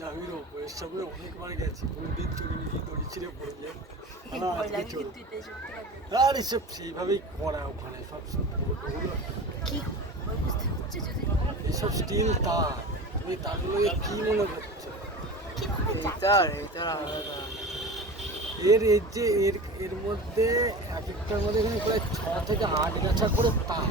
জামিরও এর সঙ্গে অনেকবার গেছি, কোনদিন চুরি দড়ি ছিঁড়ে পড়ে যায়। আর এসব সেইভাবেই করা ওখানে সব এসব স্টিল তার, তুমি তারগুলোকে কি মনে করছো? এর মধ্যে এক একটার মধ্যে এখানে প্রায় 6 থেকে 8 গাছা করে তার।